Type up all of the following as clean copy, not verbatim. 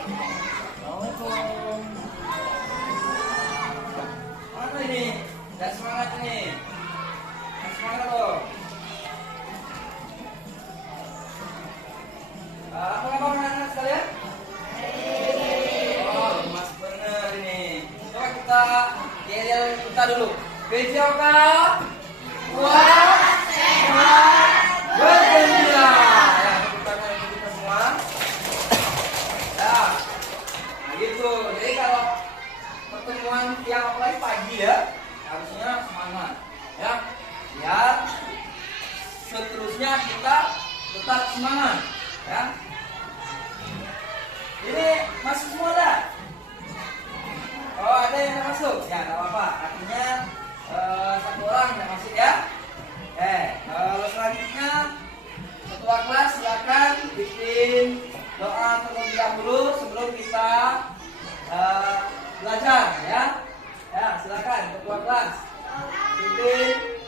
Assalamualaikum. Mana ini? Dan semangat ini. Semangat loh. Apa kabar anak-anak sekalian? Oh, mas bener ini. Coba kita yel kita dulu. Bejoka. Wah, sehat, bergembira. Ya, kita semua. Ya, nah gitu. Jadi kalau pertemuan tiap apalagi pagi ya, harusnya semangat. Ya, biar seterusnya kita tetap semangat. Ya. Ini masuk semua dah. Oh, ada yang masuk. Ya, nggak apa-apa. Artinya satu orang yang masuk ya. Selanjutnya ketua kelas silakan bikin doa terlebih dahulu sebelum kita belajar ya. Ya, silakan ketua kelas. Bikin.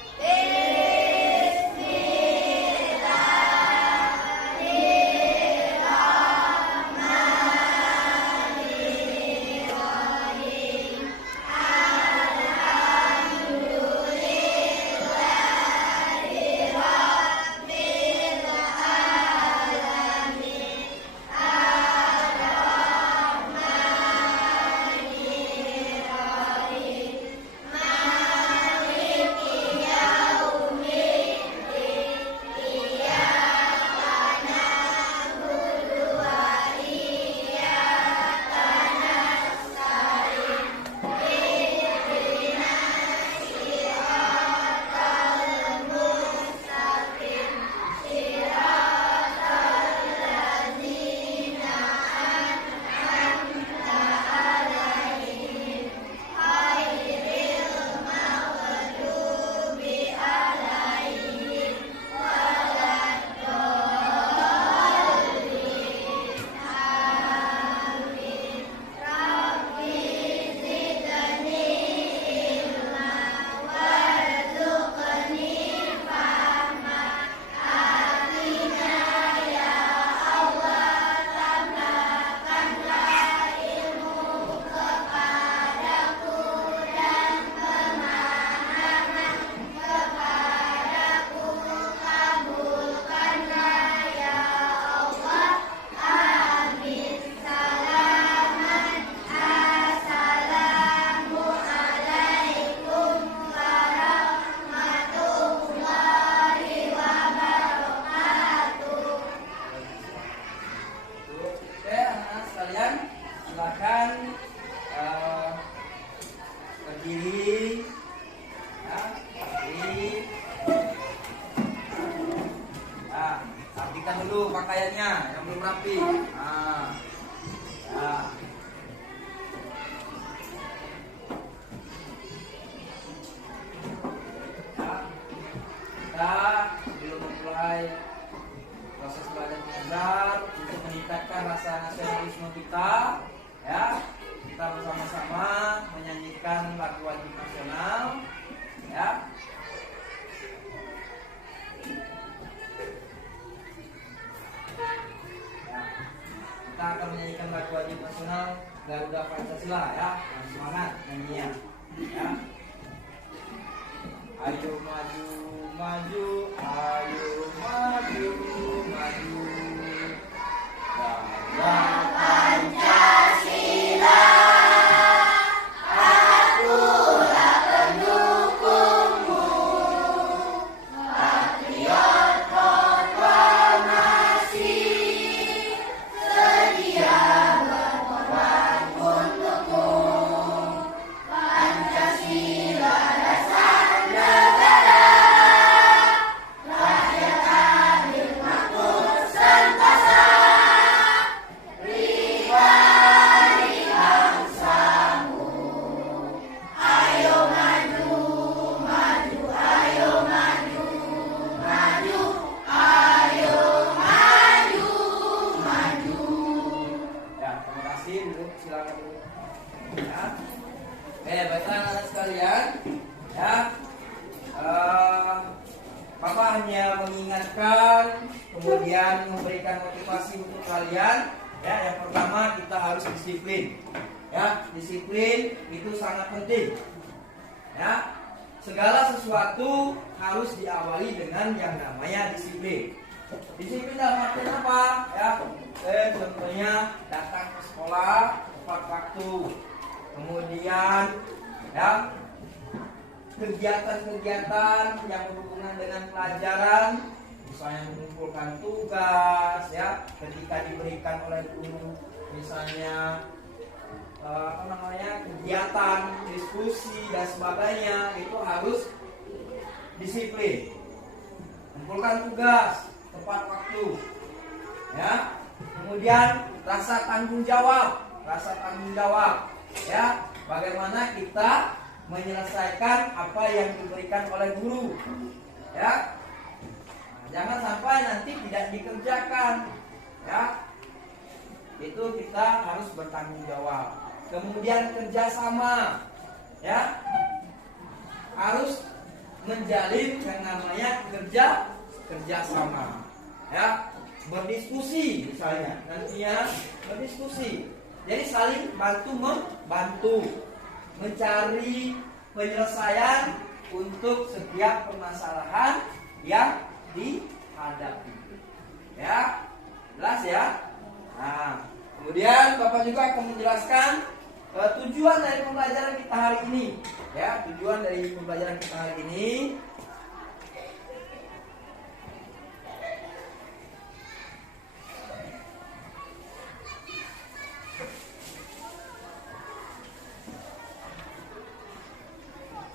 Silakan berdiri, ya, berdiri. Ya, rapikan dulu pakaiannya yang belum rapi. Nah, ya. Kita belum memulai proses belajar mengajar untuk meningkatkan rasa nasionalisme kita. Ya, kita bersama-sama menyanyikan lagu wajib nasional. Ya, kita akan menyanyikan lagu wajib nasional Garuda Pancasila ya. Semangat nyanyinya. Ya. Ayo maju, maju, ayo maju, maju. Garuda Pancasila. Silakan dulu. Ya. Baiklah anak-anak sekalian. Ya. Bapak hanya mengingatkan, kemudian memberikan motivasi untuk kalian. Ya, yang pertama pertama kita harus disiplin. Ya, disiplin itu sangat penting. Ya, segala sesuatu harus diawali dengan yang namanya disiplin. Disiplin dalam arti apa? Ya, contohnya datang ke sekolah tepat waktu. Kemudian, ya, kegiatan-kegiatan yang berhubungan dengan pelajaran, misalnya mengumpulkan tugas, ya, ketika diberikan oleh guru, misalnya kegiatan, diskusi dan sebagainya, itu harus disiplin. Mengumpulkan tugas tepat waktu, ya. Kemudian rasa tanggung jawab, ya. Bagaimana kita menyelesaikan apa yang diberikan oleh guru, ya. Jangan sampai nanti tidak dikerjakan, ya. Itu kita harus bertanggung jawab. Kemudian kerjasama, ya, harus menjalin yang namanya kerjasama, ya, berdiskusi misalnya, nantinya berdiskusi. Jadi saling bantu mencari penyelesaian untuk setiap permasalahan yang dihadapi, ya, jelas ya. Nah, kemudian Bapak juga akan menjelaskan tujuan dari pembelajaran kita hari ini, ya, tujuan dari pembelajaran kita hari ini.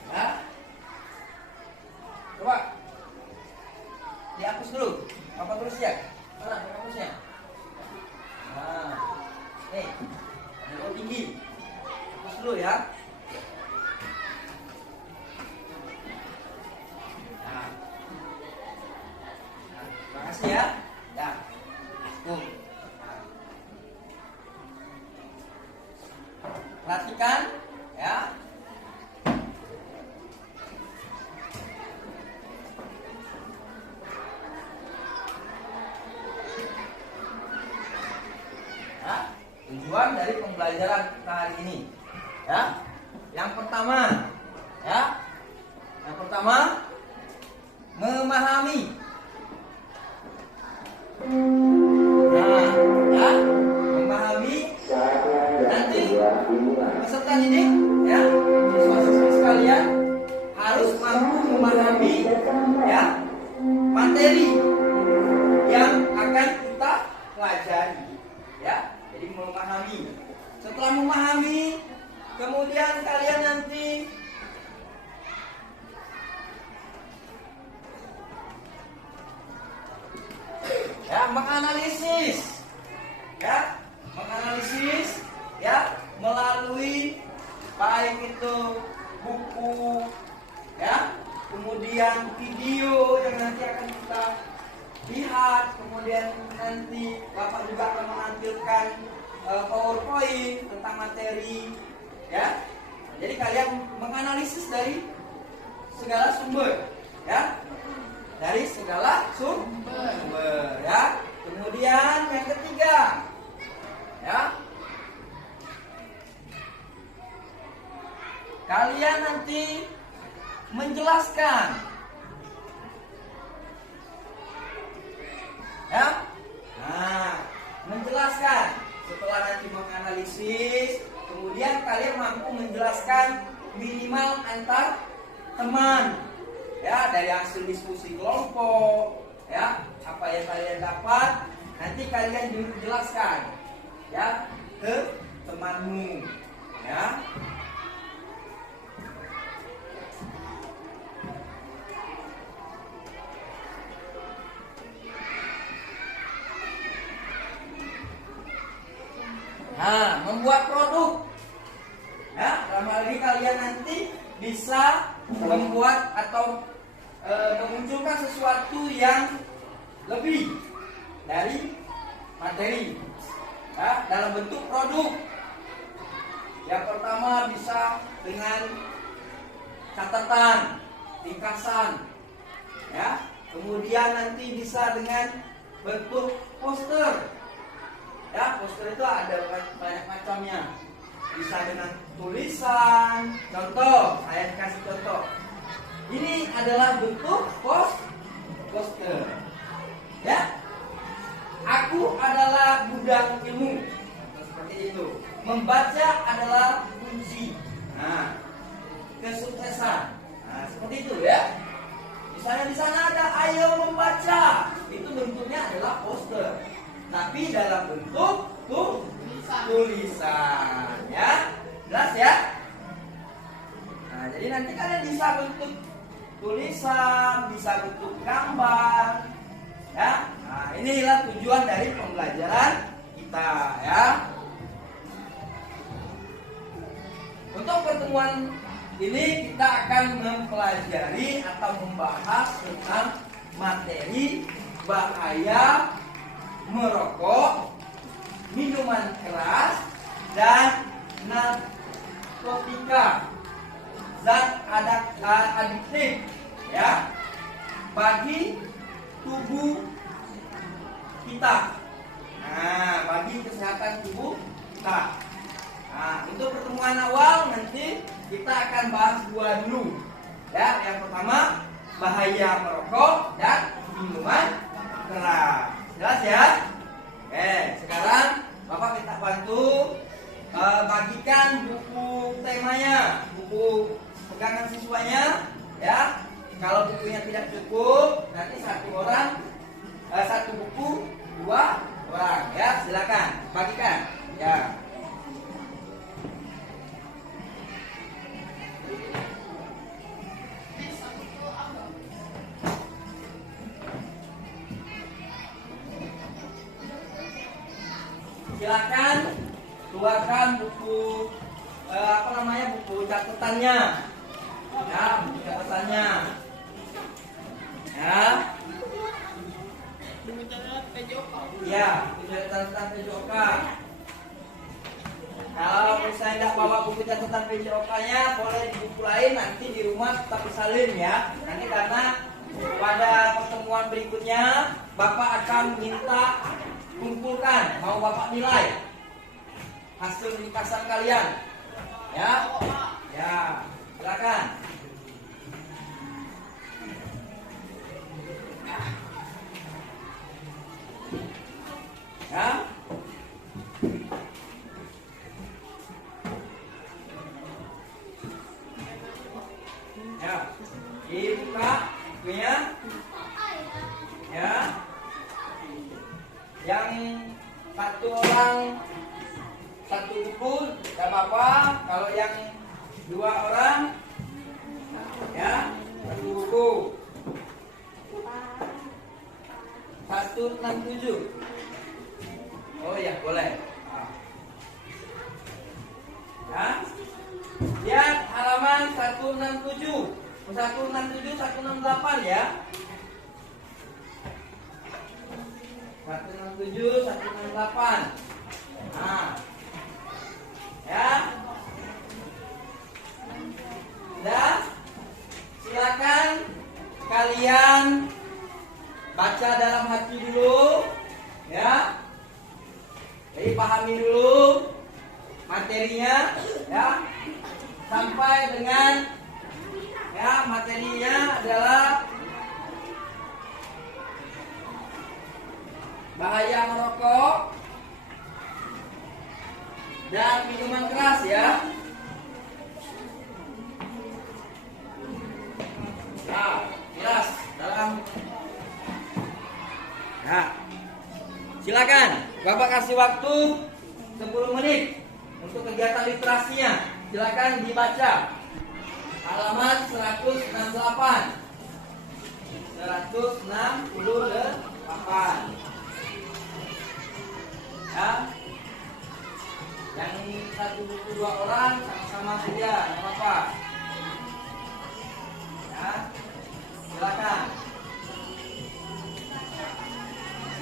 Ya, coba dihapus dulu, Bapak tulis ya, mana penghapusnya? Nah, nih, yang tinggi, hapus dulu ya. Nah, terima kasih ya. Ya, tuh. Perhatikan, ya. Tujuan dari pembelajaran kita hari ini, ya. Yang pertama, ya. Yang pertama, memahami. Nah, ya, memahami. Nanti peserta didik, ya, siswa-siswi sekalian harus mampu memahami, ya, materi yang akan kita pelajari, ya. Jadi memahami. Setelah memahami, kemudian kalian nanti ya menganalisis, ya, melalui baik itu buku, ya, kemudian video yang nanti akan kita lihat, kemudian nanti Bapak juga akan menampilkan PowerPoint tentang materi, ya. Jadi kalian menganalisis dari segala sumber, ya, dari segala sumber, ya. Kemudian yang ketiga, ya, kalian nanti menjelaskan, ya. Nah, menjelaskan setelah nanti menganalisis, kemudian kalian mampu menjelaskan minimal antar teman, ya, dari hasil diskusi kelompok, ya, apa yang kalian dapat nanti kalian jelaskan, ya, ke temanmu, ya. Nah, membuat produk, ya, dalam hal ini kalian nanti bisa membuat atau memunculkan sesuatu yang lebih dari materi, ya, dalam bentuk produk. Yang pertama bisa dengan catatan, ringkasan, ya. Kemudian nanti bisa dengan bentuk poster, Ya, poster itu ada banyak macamnya. Bisa dengan tulisan. Contoh, saya kasih contoh. Ini adalah bentuk poster. Ya. Aku adalah gudang ilmu. Seperti itu. Membaca adalah kunci. Nah, kesuksesan. Nah, seperti itu ya. Misalnya di sana ada ayo membaca. Itu bentuknya adalah poster. Tapi dalam bentuk tulisan ya. Jelas ya? Nah, jadi nanti kalian bisa bentuk tulisan, bisa bentuk gambar. Ya. Nah, inilah tujuan dari pembelajaran kita ya. Untuk pertemuan ini kita akan mempelajari atau membahas tentang materi bahaya merokok, minuman keras, dan narkotika, zat adiktif ya bagi tubuh kita. Nah, bagi kesehatan tubuh kita. Nah, untuk pertemuan awal nanti kita akan bahas dua dulu. Ya, yang pertama bahaya merokok dan minuman keras. Jelas ya? Oke, sekarang Bapak minta bantu bagikan buku temanya, buku pegangan siswanya ya. Kalau bukunya tidak cukup, nanti satu buku 2 orang ya. Silakan bagikan ya. Silakan keluarkan buku buku catatannya ya, buku catatannya ya. Ya, buku catatan PJOK. Kalau misalnya tidak bawa buku catatan PJOK-nya, boleh di buku lain, nanti di rumah tetap disalin ya. Nanti karena pada pertemuan berikutnya Bapak akan minta kumpulkan, mau Bapak nilai hasil ringkasan kalian ya. Ya, silakan. Ya. Ya, dibuka bukunya ya. Yang satu orang satu buku tidak apa-apa. Kalau yang 2 orang ya satu buku. 167. Oh ya, boleh. Ya. Lihat halaman 167. 167, 168 ya. 167, 168. Nah. Ya. Sudah. Silakan kalian baca dalam hati dulu ya. Jadi pahami dulu materinya ya. Sampai dengan ya, materinya adalah bahaya merokok dan minuman keras ya. Nah, jelas dalam. Nah, silakan Bapak kasih waktu 10 menit untuk kegiatan literasinya. Silakan dibaca halaman 168. 168 ya. Yang satu buku 2 orang sama-sama saja, nggak apa-apa ya. Silakan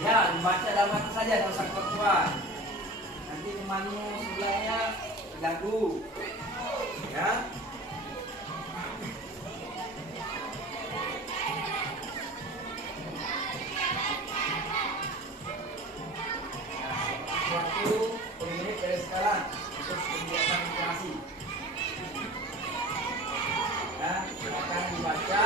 ya, dibaca dalam hati saja, nggak usah keluar. Nanti temanmu sebelahnya terganggu ya. menit dari sekarang untuk kegiatan literasi. Ya, silakan dibaca.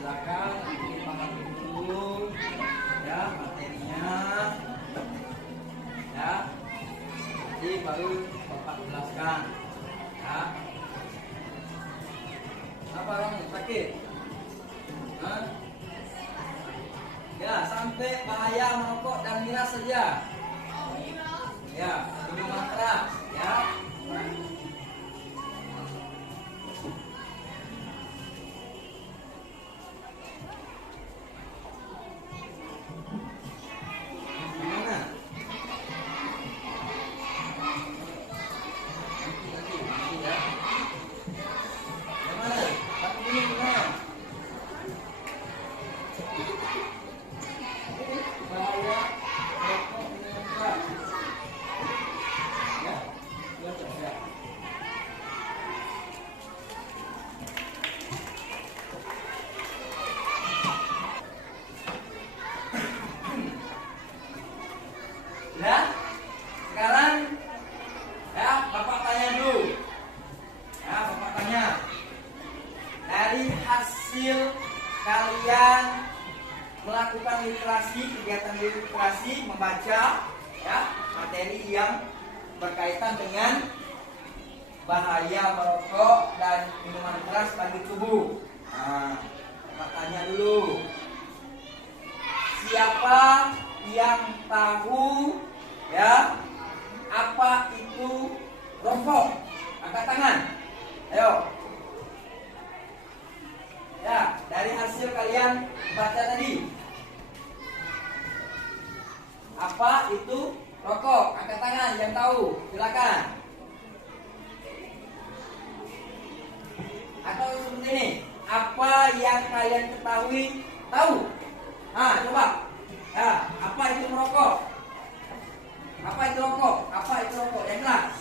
Silakan dipahami dulu ya materinya ya, nanti baru Bapak jelaskan ya. Apa orang sakit? Hah? Ya, sampai bahaya merokok dan miras saja ya, minuman keras ya. Ya, sekarang ya Bapak tanya dulu. Ya, Bapak tanya. Dari hasil kalian melakukan literasi, kegiatan literasi, membaca ya materi yang berkaitan dengan bahaya merokok dan minuman keras bagi tubuh. Nah, Bapak tanya dulu. Siapa yang tahu ya apa itu rokok? Angkat tangan. Ayo. Ya, dari hasil kalian baca tadi, apa itu rokok? Angkat tangan yang tahu, silakan. Atau seperti ini, apa yang kalian ketahui tahu? Ah, coba. Ya, apa itu merokok? Apa itu rokok? Apa itu rokok? Yang jelas.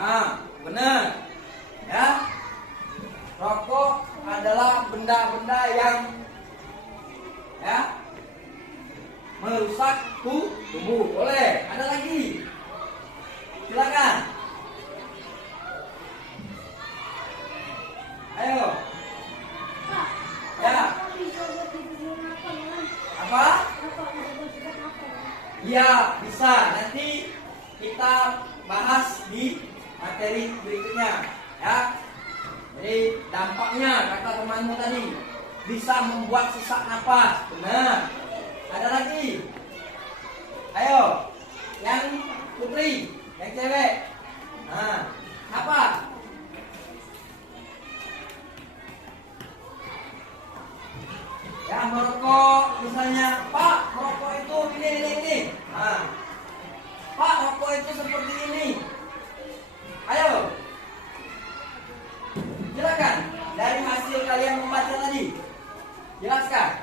Ah, benar. Ya, rokok adalah benda-benda yang ya merusak tubuh. Boleh. Ada lagi? Silakan. Ayo. Ya. Apa? Ya, bisa. Nanti kita bahas di materi berikutnya. Ya, jadi dampaknya kata temanmu tadi bisa membuat sesak napas. Benar. Ada lagi? Ayo, yang putri, yang cewek. Nah, apa? Ya, merokok misalnya, Pak, merokok itu ini. Nah, Pak, rokok itu seperti ini. Ayo. Silakan, dari hasil kalian membaca tadi, jelaskan.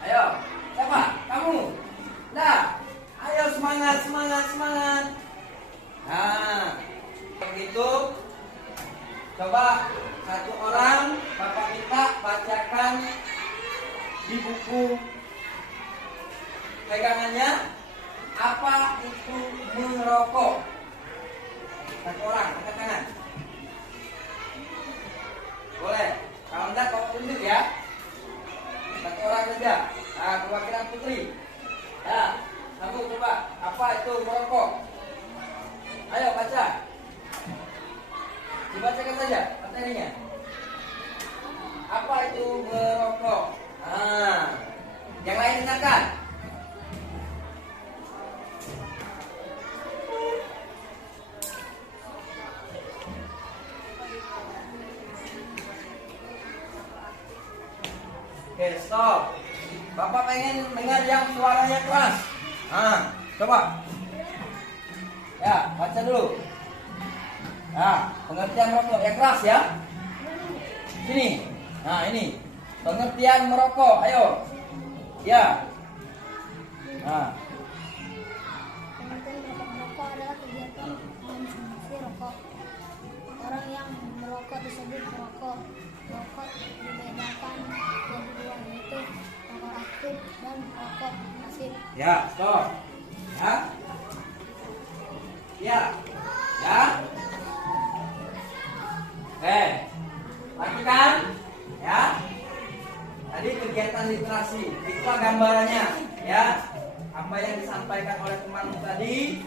Ayo, siapa? Kamu? Nah, ayo semangat. Nah, begitu. Coba satu orang Bapak minta bacakan di buku pegangannya apa itu merokok. Satu orang, angkat tangan. Boleh. Kalau enggak kau tunjuk ya. Satu orang saja. Nah, perwakilan putri. Ya, kamu coba apa itu merokok? Ayo baca. Dibacakan saja materinya. Apa itu merokok? Yang lain dengarkan. Oke, stop. Bapak pengen dengar yang suaranya keras. Coba. Ya, baca dulu. Pengertian merokok yang keras ya. Sini. Nah, ini. Pengertian merokok. Ayo. Ya. Pengertian merokok adalah kegiatan mengkonsumsi rokok. Orang yang merokok disebut perokok. Rokok dibedakan menjadi dua, yaitu rokok aktif dan rokok pasif. Ya, stop. Ya. Perhatikan. Ya. Tadi kegiatan literasi, itulah gambarannya. Ya. Apa yang disampaikan oleh temanmu tadi,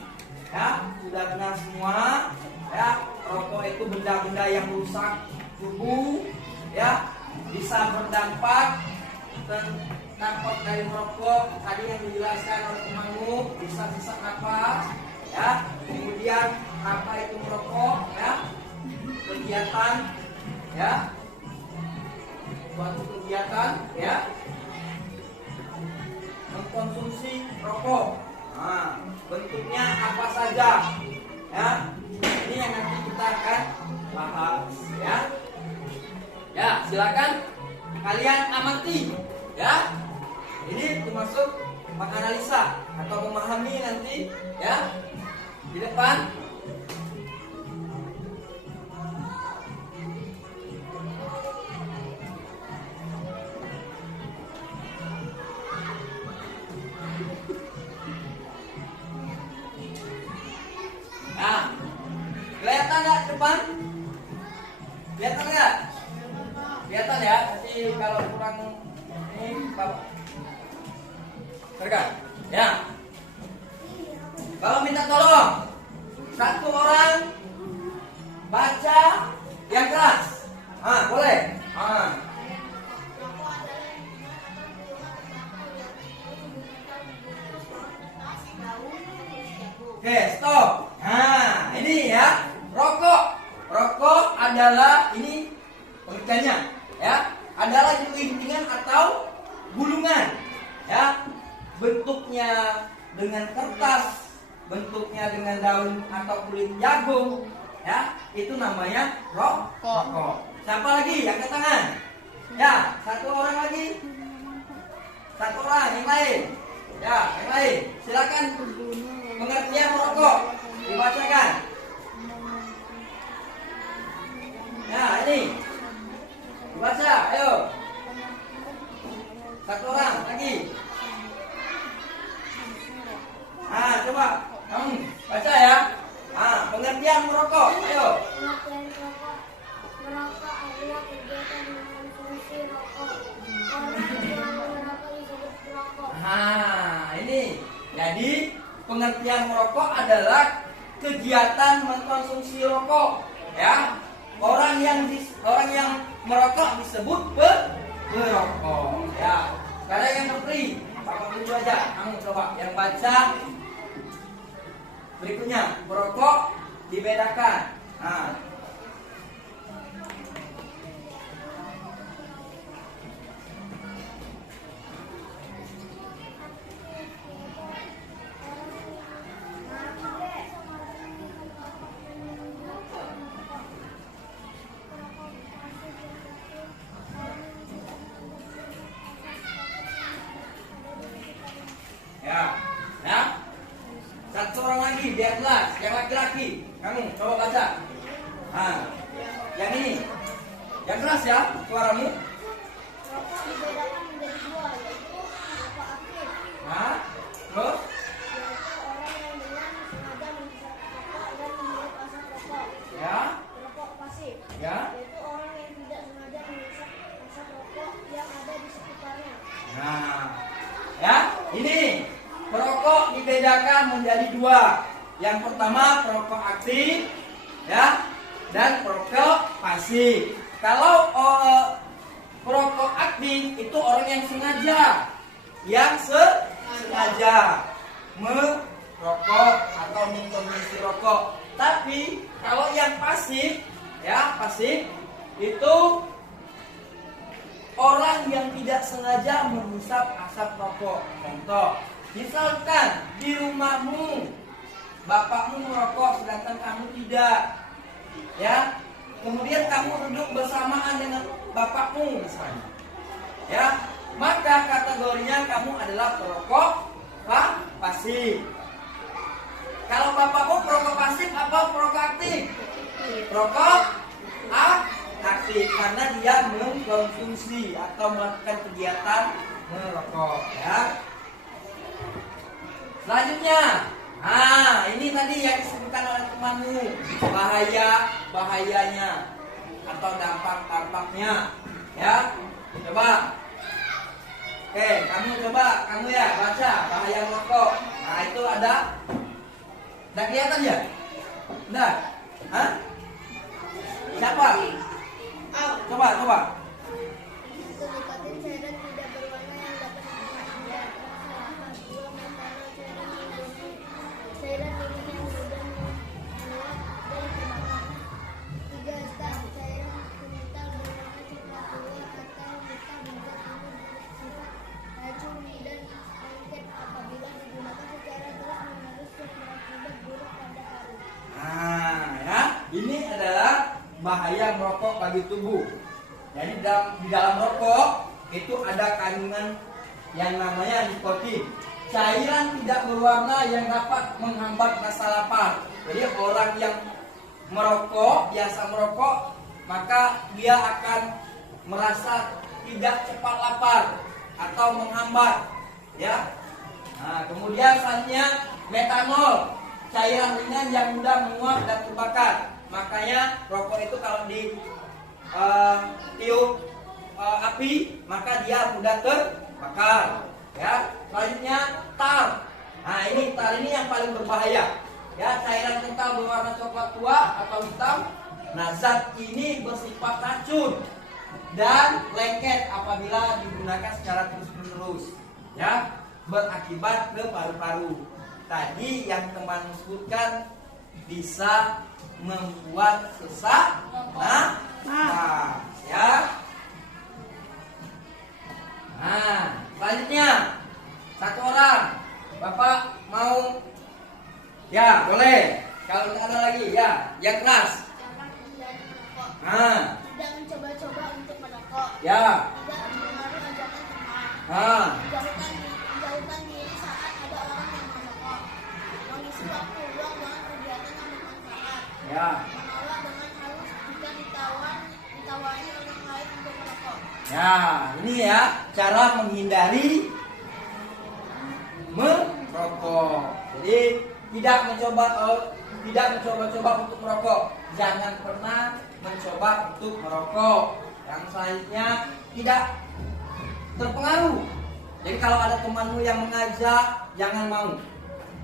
ya, sudah benar semua. Ya, rokok itu benda-benda yang merusak tubuh, ya, bisa berdampak. Dan dampak dari merokok tadi yang dijelaskan oleh temanmu, bisa sesak napas, ya. Kemudian apa itu merokok, ya, kegiatan, ya, suatu kegiatan, ya, mengkonsumsi rokok. Bentuknya apa saja, ya, ini yang nanti kita akan bahas, ya. Ya, silakan kalian amati, ya. Ini termasuk menganalisa atau memahami nanti, ya, di depan. Nah, kelihatan nggak depan? Kelihatan nggak? Kelihatan ya. Nanti kalau kurang ini bapak. Terkan. Ya. Kalau minta tolong, satu orang baca yang keras. Boleh. Oke, stop. Ini ya, rokok. Rokok adalah ini pengertiannya, ya, adalah lintingan atau gulungan, ya, bentuknya dengan kertas, bentuknya dengan daun atau kulit jagung, ya, itu namanya rokok. Siapa lagi yang ke tangan? Ya, satu orang lagi, satu orang yang lain, ya, yang lain. Silakan pengertian merokok dibacakan. Ya, ini baca, ayo. Satu orang lagi. Coba kamu baca ya. Pengertian merokok, ayo. Pengertian merokok adalah kegiatan mengkonsumsi rokok. Orang yang merokok disebut perokok. Ini. Jadi pengertian merokok adalah kegiatan mengkonsumsi rokok, ya. Orang yang merokok disebut perokok, ya. Sekarang yang beri, Bapak tunjuk aja. Kamu coba yang baca berikutnya, merokok dibedakan. Ya. Satu orang lagi biar jelas, yang laki-laki. Kamu coba baca. Yang ini. Yang keras ya suaramu. Rokok dibedakan menjadi dua, yaitu rokok aktif. Terus? Yaitu orang yang dengan sengaja menghisap rokok dan menghirup asap rokok. Ya. Rokok pasif. Ya. Yaitu orang yang tidak sengaja menghisap asap rokok yang ada di sekitarnya. Ya, ini perokok dibedakan menjadi dua. Yang pertama perokok aktif, ya, dan perokok pasif. Kalau Perokok aktif itu orang yang sengaja, merokok atau mengkonsumsi rokok. Tapi kalau yang pasif, pasif itu orang yang tidak sengaja menghisap asap rokok. Contoh, misalkan di rumahmu bapakmu merokok sedangkan kamu tidak, kemudian kamu duduk bersamaan dengan bapakmu misalnya, maka kategorinya kamu adalah perokok pasif. Kalau bapakmu perokok pasif apa perokok aktif? Perokok aktif, karena dia mengkonsumsi atau melakukan kegiatan merokok. Selanjutnya, ini tadi yang disebutkan oleh temanmu, bahayanya atau dampaknya. Coba. Oke, kamu baca bahaya merokok. Nah, itu ada. Udah kelihatan ya? Udah? Siapa? Coba. Nikotin cairan tidak berwarna yang dapat menyebabkan kesalahan. 2. Metano cairan mengandung cairan ini yang mudah meluap dan terbakar. 3. Stang cairan kemental berwarna coklat tua atau hitam hingga timbul bersifat racun dan lengket apabila digunakan secara terus-menerus berakibat buruk pada paru. Ini adalah bahaya merokok bagi tubuh. Jadi di dalam rokok itu ada kandungan yang namanya nikotin, cairan tidak berwarna yang dapat menghambat rasa lapar. Jadi orang yang biasa merokok, maka dia akan merasa tidak cepat lapar atau menghambat. Kemudian selanjutnya metanol, cairan ringan yang mudah menguap dan terbakar. Makanya rokok itu kalau di tiup api maka dia mudah terbakar. Selanjutnya tar. Tar ini yang paling berbahaya. Cairan kental berwarna coklat tua atau hitam. Zat ini bersifat racun dan lengket apabila digunakan secara terus-menerus. Berakibat ke paru-paru. Tadi yang teman sebutkan bisa membuat sesak selanjutnya satu orang, Bapak mau boleh. Kalau tidak ada lagi yang keras. Tidak mencoba-coba untuk merokok. Tidak mendengar ajakan teman. Menjauhkan diri saat ada orang yang merokok. Mengisi waktu luang dengan kegiatan yang bermanfaat. Menolak dengan halus jika ditawari orang lain untuk merokok. Ini cara menghindari merokok. Jadi tidak mencoba-coba untuk merokok. Jangan pernah mencoba untuk merokok. Yang selanjutnya tidak terpengaruh. Jadi kalau ada temanmu yang mengajak, jangan mau.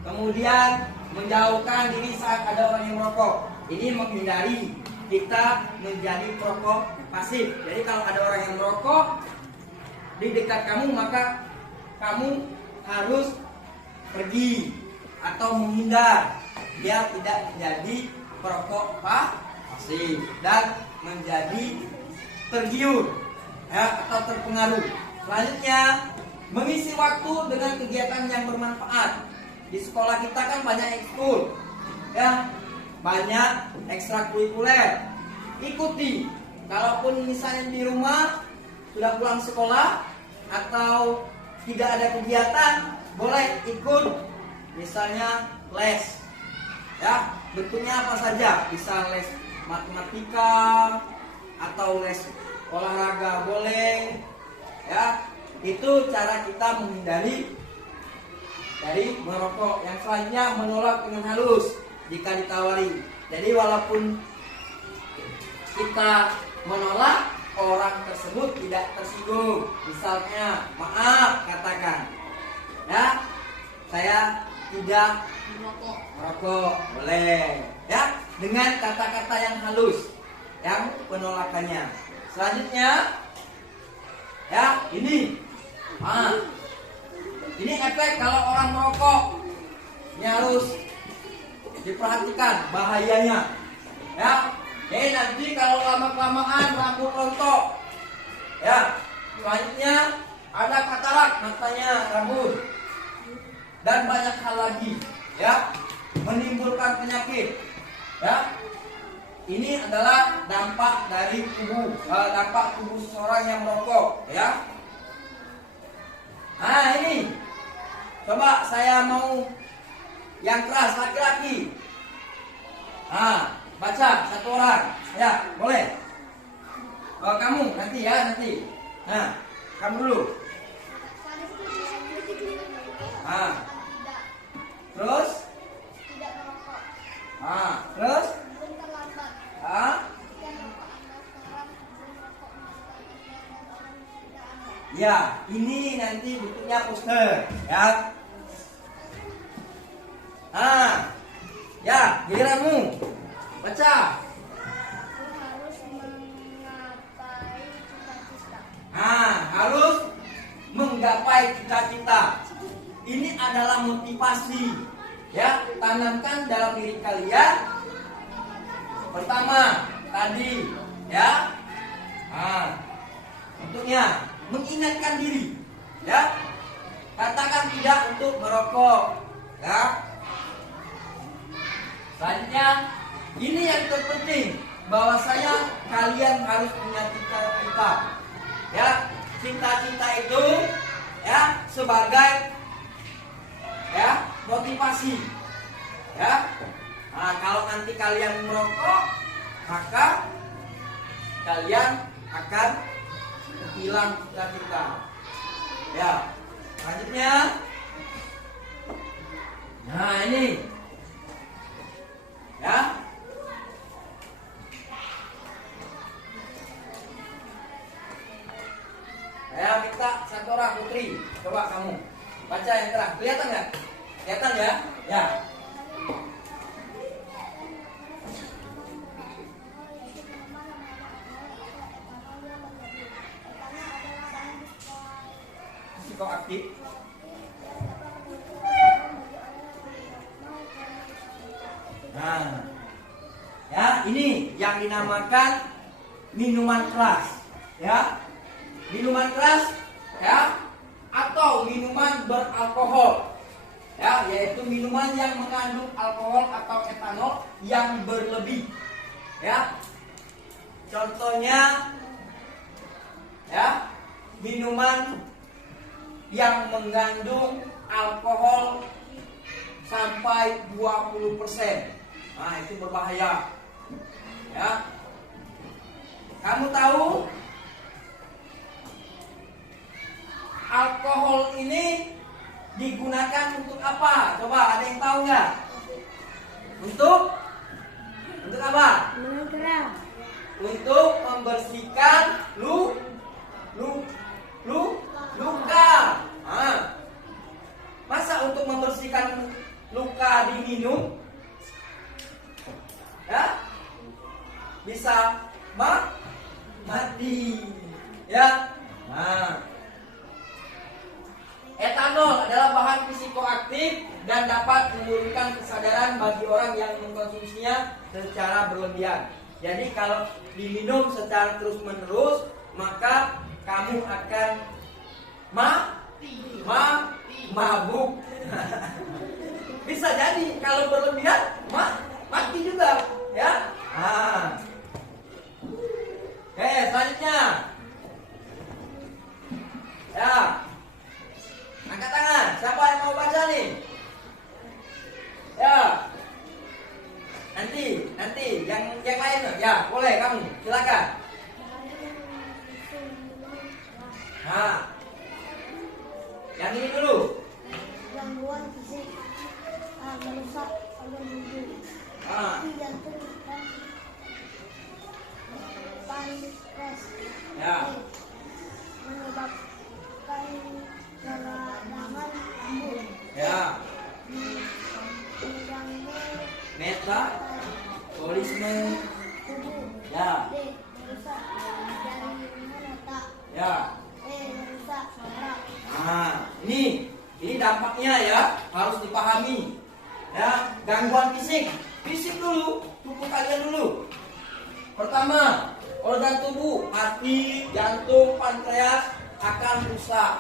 Kemudian menjauhkan diri saat ada orang yang merokok. Ini menghindari kita menjadi perokok pasif. Jadi kalau ada orang yang merokok di dekat kamu, maka kamu harus pergi atau menghindar. Dia tidak menjadi perokok pasif dan menjadi tergiur atau terpengaruh. Selanjutnya, mengisi waktu dengan kegiatan yang bermanfaat. Di sekolah kita kan banyak ekskul, banyak ekstrakurikuler. Ikuti. Kalaupun misalnya di rumah sudah pulang sekolah atau tidak ada kegiatan, boleh ikut misalnya les. Bentuknya apa saja, bisa les matematika atau les olahraga boleh. Itu cara kita menghindari dari merokok. Yang selanjutnya menolak dengan halus jika ditawari. Jadi walaupun kita menolak, orang tersebut tidak tersinggung. Misalnya, maaf katakan, saya tidak merokok, boleh. Dengan kata-kata yang halus, yang penolakannya. Selanjutnya Ya, ini. Ini efek kalau orang merokok. Ini harus diperhatikan bahayanya. Ya. Jadi nanti kalau lama-kelamaan rambut rontok. Ya. Selanjutnya ada katarak matanya rambut. Dan banyak hal lagi, ya. Menimbulkan penyakit. Ya. Ini adalah dampak dari dampak tubuh seseorang yang merokok, ya. Nah, ini. Coba saya mau yang keras laki-laki. Nah, baca satu orang. Ya, boleh. Oh, kamu nanti ya, nanti. Nah, kamu dulu. Nah. Terus? Tidak merokok. Nah, terus? Terlambat. Ya, ini nanti bentuknya poster, ya. Ya, giliranmu. Baca. Harus menggapai cita-cita. Harus menggapai cita-cita. Ini adalah motivasi, ya. Tanamkan dalam diri kalian. Pertama, tadi, ya. Bentuknya mengingatkan diri, ya. Katakan tidak untuk merokok, ya. Selanjutnya, ini yang terpenting, bahwasanya kalian harus punya cita-cita, ya. Cita-cita itu, ya, sebagai, ya, motivasi, ya. Kalau nanti kalian merokok, maka kalian akan hilang cita-cita. Ya, selanjutnya. Nah, ini. Ya. Saya minta satu orang putri. Coba kamu baca yang terang. Kelihatan nggak? Kelihatan ya? Ya. Psikoaktif. Nah, ya, ini yang dinamakan minuman keras, ya. Minuman keras, ya, atau minuman beralkohol, ya, yaitu minuman yang mengandung alkohol atau etanol yang berlebih, ya. Contohnya, ya, minuman yang mengandung alkohol sampai 20%. Nah, itu berbahaya. Ya. Kamu tahu alkohol ini digunakan untuk apa? Coba ada yang tahu nggak? Untuk apa? Untuk membersihkan luka. Masa untuk membersihkan luka diminum? Ya, bisa mati. Ya. Etanol adalah bahan psikoaktif dan dapat menurunkan kesadaran bagi orang yang mengkonsumsinya secara berlebihan. Jadi kalau diminum secara terus-menerus, maka kamu akan mabuk. Bisa jadi kalau berlebihan mati juga, ya. Oke, selanjutnya. Ya. Angkat tangan. Siapa yang mau baca nih? Ya. Nanti yang lain, ya, boleh kamu. Silakan. Yang ini dulu. Gangguan fisik merusak organ tubuh, jantung dan pankreas, Ya. menyebabkan peradangan lambung, Ya. mengganggu metabolisme tubuh, Ya. D. merusak jaringan otak, Ya. E. Ini dampaknya ya, harus dipahami. Ya, gangguan fisik. Fisik dulu, tubuh kalian dulu. Pertama, organ tubuh, hati, jantung, pankreas akan rusak.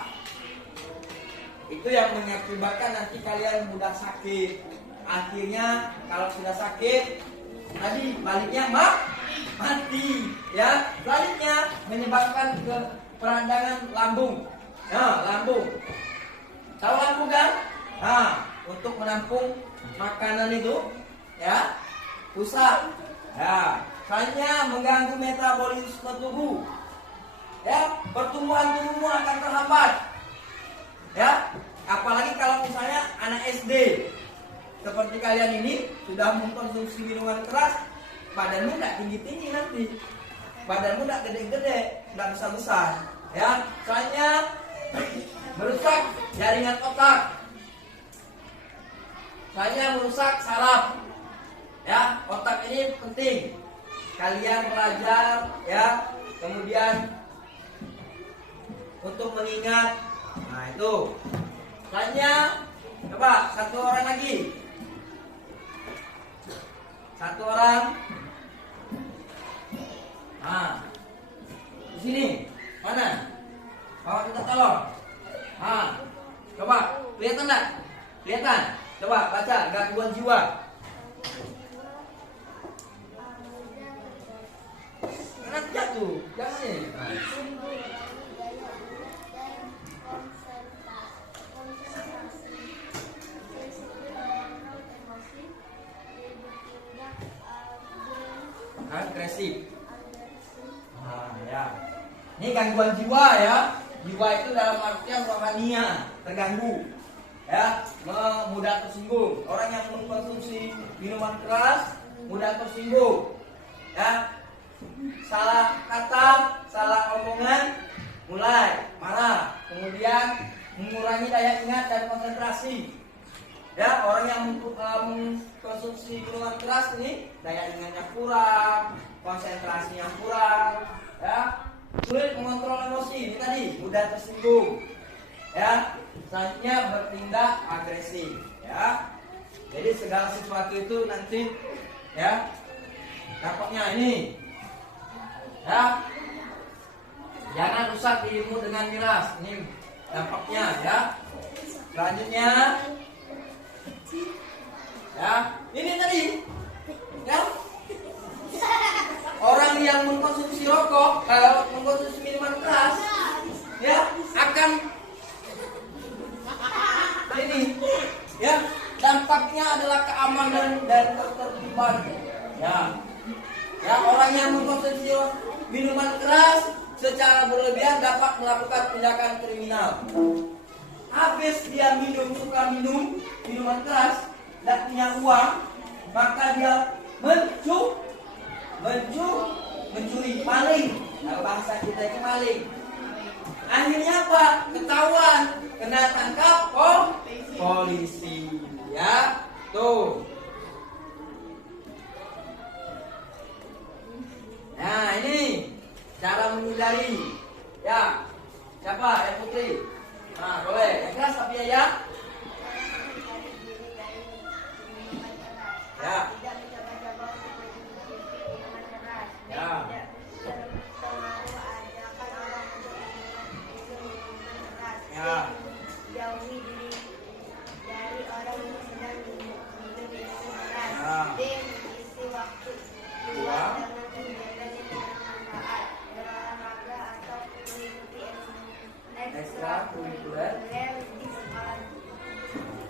Itu yang mengakibatkan nanti kalian mudah sakit. Akhirnya kalau sudah sakit, tadi baliknya mati. Ya, baliknya menyebabkan ke peradangan lambung. Nah, lambung. Tahu lambung kan? Nah, untuk menampung makanan itu, ya, rusak. Ya, hanya mengganggu metabolisme tubuh. Ya, pertumbuhan tubuhmu akan terhambat. Ya, apalagi kalau misalnya anak SD seperti kalian ini sudah mengkonsumsi minuman keras, badanmu nggak tinggi-tinggi nanti, badanmu nggak gede-gede, nggak besar-besar. Ya, soalnya merusak jaringan otak, soalnya merusak saraf. Ya, otak ini penting. Kalian belajar, ya, kemudian untuk mengingat. Nah itu. Soalnya, coba satu orang lagi. Satu orang. Nah, di sini mana? Bawa kita tolong. Nah, coba kelihatan nggak? Kelihatan? Coba baca gangguan jiwa. Nanti jatuh, jangan nih. Agresif. Nah, ya. Ini gangguan jiwa ya. Jiwa itu dalam artian rohania terganggu. Ya, mudah tersinggung. Orang yang mengkonsumsi minuman keras mudah tersinggung. Ya. Salah kata, salah omongan, mulai marah, kemudian mengurangi daya ingat dan konsentrasi. Ya, orang yang mengkonsumsi minuman keras ini daya ingatnya kurang, konsentrasinya kurang, ya, sulit mengontrol emosi. Ini tadi mudah tersinggung, ya, selanjutnya bertindak agresif, ya. Jadi segala sesuatu itu nanti, ya, dampaknya ini, ya, jangan rusak dirimu dengan miras. Ini dampaknya, ya. Selanjutnya, ya, ini tadi, ya, orang yang mengkonsumsi rokok, kalau mengkonsumsi minuman keras, ya, akan ini, ya, dampaknya adalah keamanan dan ketertiban. Ya, ya, orang yang mengkonsumsi minuman keras secara berlebihan dapat melakukan tindakan kriminal. Habis dia suka minum minuman keras, tidak punya uang, maka dia mencuri, maling. Nah, bahasa kita itu maling. Akhirnya apa? Ketahuan, kena tangkap polisi. Ya, tuh. Nah, ini cara menghindari. Ya, siapa? Ya, Putri. Nah, boleh. Yang keras tapi ya. Ya. Ya. Ya. Jauhi diri dari orang yang sedang minum minuman keras. Ya. Dan isi waktu luang dengan kegiatan yang bermanfaat, berolahraga atau mengikuti ekstrakurikuler di sekolah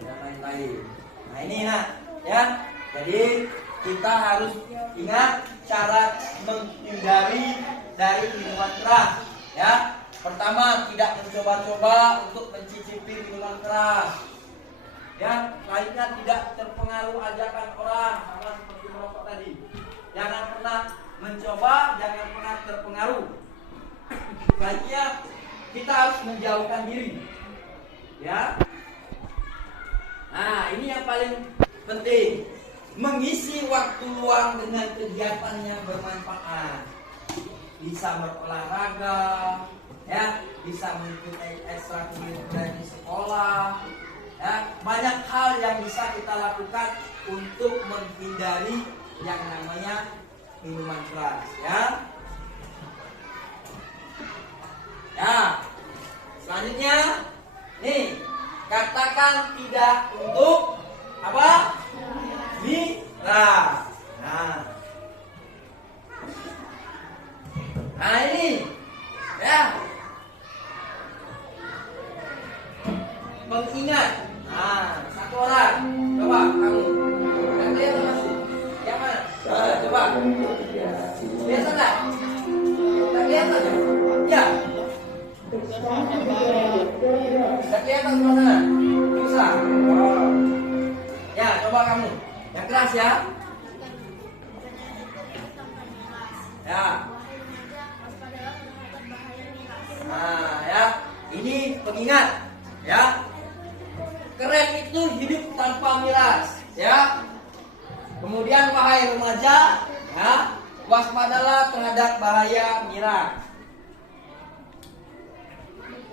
Dan lain-lain. Nah, ini ya. Jadi kita harus ingat cara menghindari dari minuman keras. Ya, pertama tidak mencoba-coba untuk mencicipi minuman keras. Ya, lainnya tidak terpengaruh ajakan orang, sama seperti merokok tadi. Jangan pernah mencoba, jangan pernah terpengaruh. Selanjutnya kita harus menjauhkan diri. Ya. Nah, ini yang paling penting. Mengisi waktu luang dengan kegiatan yang bermanfaat. Bisa berolahraga, ya, bisa mengikuti ekstrakurikuler di sekolah. sekolah. Ya, banyak hal yang bisa kita lakukan untuk menghindari yang namanya minuman keras. Ya. Ya. Selanjutnya, nih, katakan tidak untuk apa? Miras. Nah ini, ya, pengingat. Nah, satu orang, coba kamu. Yang lihat masih, yang mana? Coba. Lihat sana. Kita lihat saja. Ya. Kita lihat sebelah sana. Bisa. Ya, coba kamu. Yang keras ya. Ya. Nah, ya. Ini pengingat, ya. Keren itu hidup tanpa miras, ya. Kemudian wahai remaja, ya, waspadalah terhadap bahaya miras.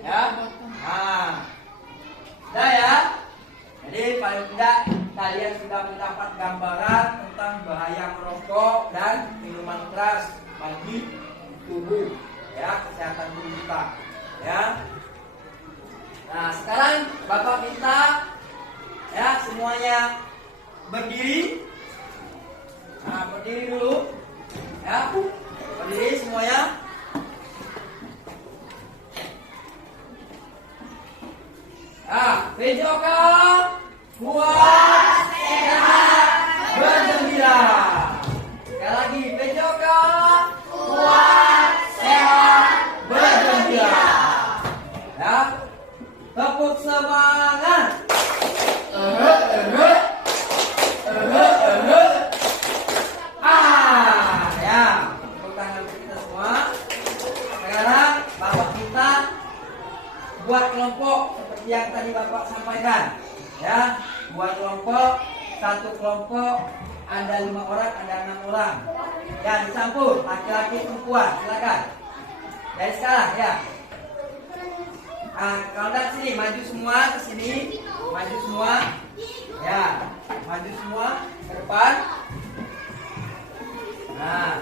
Ya. Nah. Sudah ya. Jadi paling tidak kalian sudah mendapat gambaran tentang bahaya merokok dan minuman keras bagi tubuh, ya, kesehatan tubuh kita, ya. Nah, sekarang Bapak minta, ya, semuanya berdiri. Nah, berdiri dulu, ya, berdiri semuanya. Nah, PJOK kuat, sehat, bergembira. Sekali lagi, PJOK kuat, sehat, bergembira. Ya, tepuk semangat. Ya, tepuk tangan untuk kita semua. Sekarang Bapak kita buat kelompok seperti yang tadi Bapak sampaikan, ya. Buat kelompok, satu kelompok ada 5 orang, ada 6 orang. Ya, dicampur laki-laki perempuan, silakan. Dari sekarang, ya. Nah, kalau dari sini maju semua ke sini, maju semua, ya, maju semua ke depan. Nah,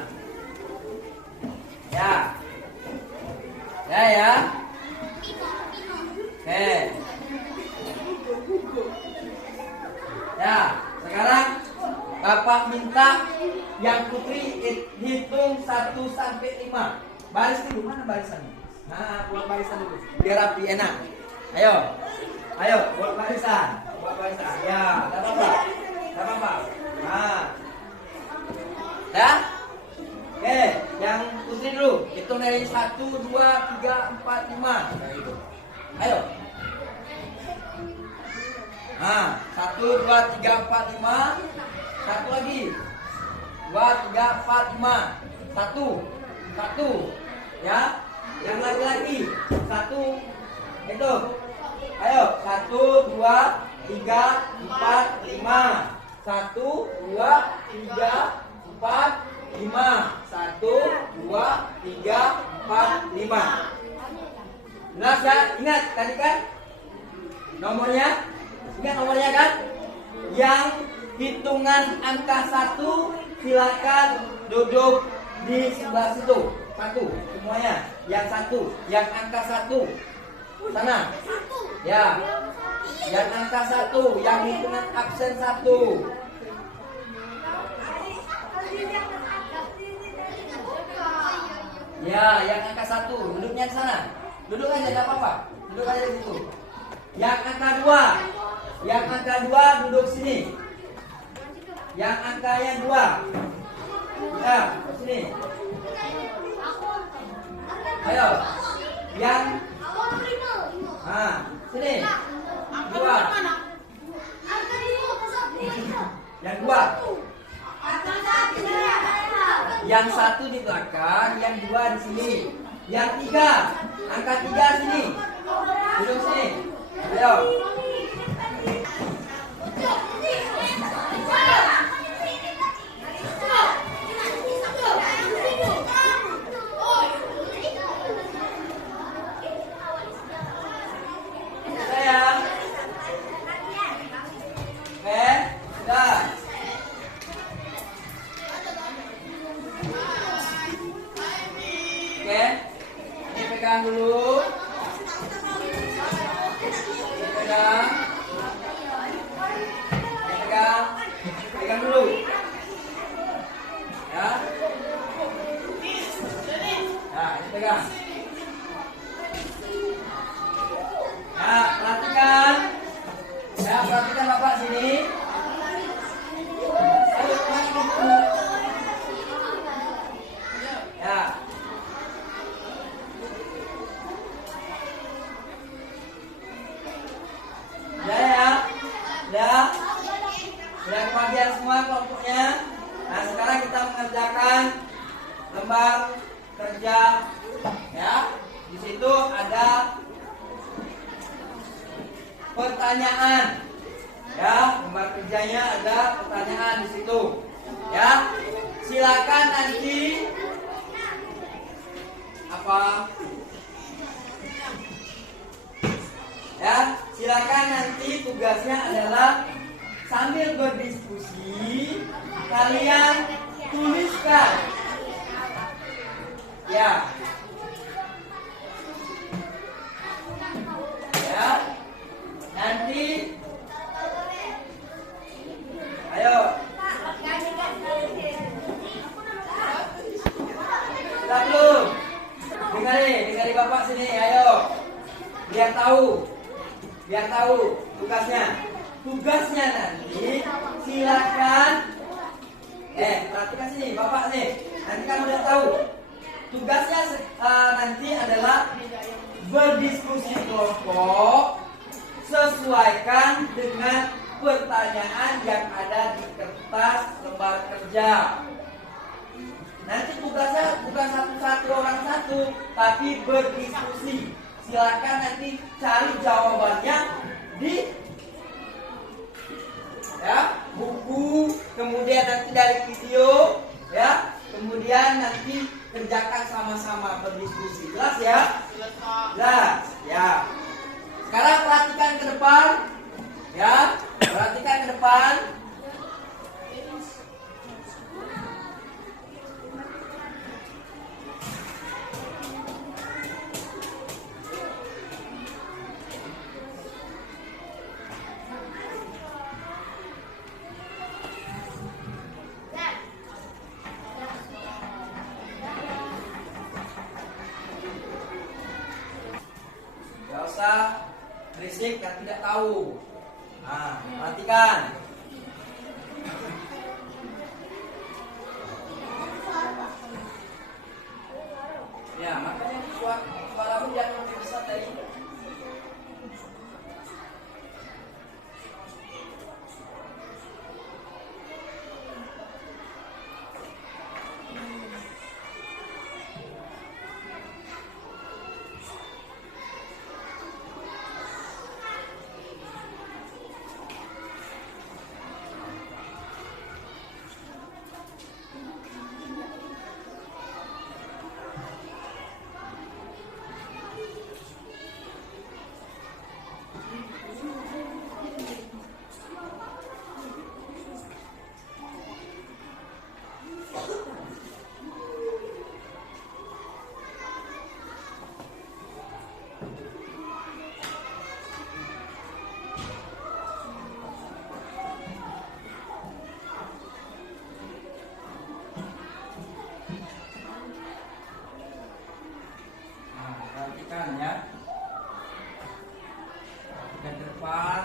ya, ya. Oke. Ya, sekarang Bapak minta yang putri hitung 1 sampai 5. Baris dulu, mana barisannya? Nah, buat barisan dulu, biar rapi enak. Ayo, buat barisan, Ya, tidak apa-apa. Nah, ya. Oke, yang putri dulu, hitung dari 1, 2, 3, 4, 5. Ayo. Nah, 1, 2, 3, 4, 5. Satu lagi. 2, 3, 4, 5. Satu. Ya. Yang laki-laki 1. Itu. Ayo, 1, 2, 3, 4, 5. 1, 2, 3, 4, 5. 1, 2, 3, 4, 5. Jelas ya? Ingat tadi kan nomornya? Ingat nomornya kan? Yang hitungan angka 1 silakan duduk di sebelah situ. 1 semuanya. Yang 1, yang angka 1 sana. Ya. Yang angka 1, yang hitungan absen 1. Ya, yang angka 1 duduknya di sana. Duduk aja, tidak apa-apa. Duduk aja di situ. Yang angka 2, yang angka 2 duduk sini. Yang angkanya 2, ya, sini. Ayo, yang, nah, sini. 2. Yang 2. Yang 1 di belakang, yang 2 di sini. Yang 3, angka 3 sini. Duduk sini. Ayo. Sayang. pegang. Pegang. Pegang dulu. Ya. Nah, ini pegang. Nah, perhatikan. Ya, perhatikan Bapak sini. Ya. Sudah kebagian semua kelompoknya. Nah, sekarang kita mengerjakan lembar kerja. Ya, di situ ada pertanyaan. Ya, lembar kerjanya ada pertanyaan di situ. Ya, silakan nanti ya, silakan nanti tugasnya adalah sambil berdiskusi kalian tuliskan. Ya. Ya. Nanti ayo. Sudah belum? Dengar Bapak sini, ayo. Biar tahu tugasnya. Tugasnya nanti silakan perhatikan sini Bapak nih. Nanti kamu udah tahu. Tugasnya nanti adalah berdiskusi kelompok sesuaikan dengan pertanyaan yang ada di kertas lembar kerja. Nanti tugasnya bukan satu-satu orang satu, tapi berdiskusi. Silakan nanti cari jawabannya di buku, kemudian nanti dari video, ya, kemudian nanti kerjakan sama-sama berdiskusi. Jelas ya? Jelas. Ya. Sekarang perhatikan ke depan, ya, perhatikan ke depan. Berisik yang tidak tahu. Nah, perhatikan. Ya, makanya suaramu jangan lebih besar dari ini. Perhatikan ya. Perhatikan ke depan.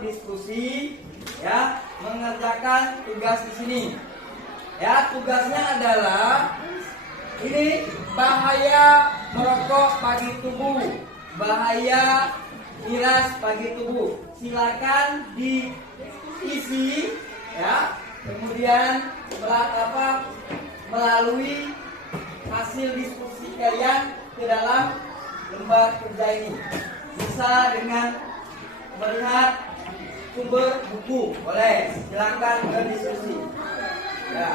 berdiskusi, ya, mengerjakan tugas di sini. Ya, tugasnya adalah ini bahaya merokok bagi tubuh, bahaya miras bagi tubuh. Silakan diisi, ya. Kemudian melalui hasil diskusi kalian ke dalam lembar kerja ini. Bisa dengan melihat sumber buku, boleh. Silakan berdiskusi. Ya.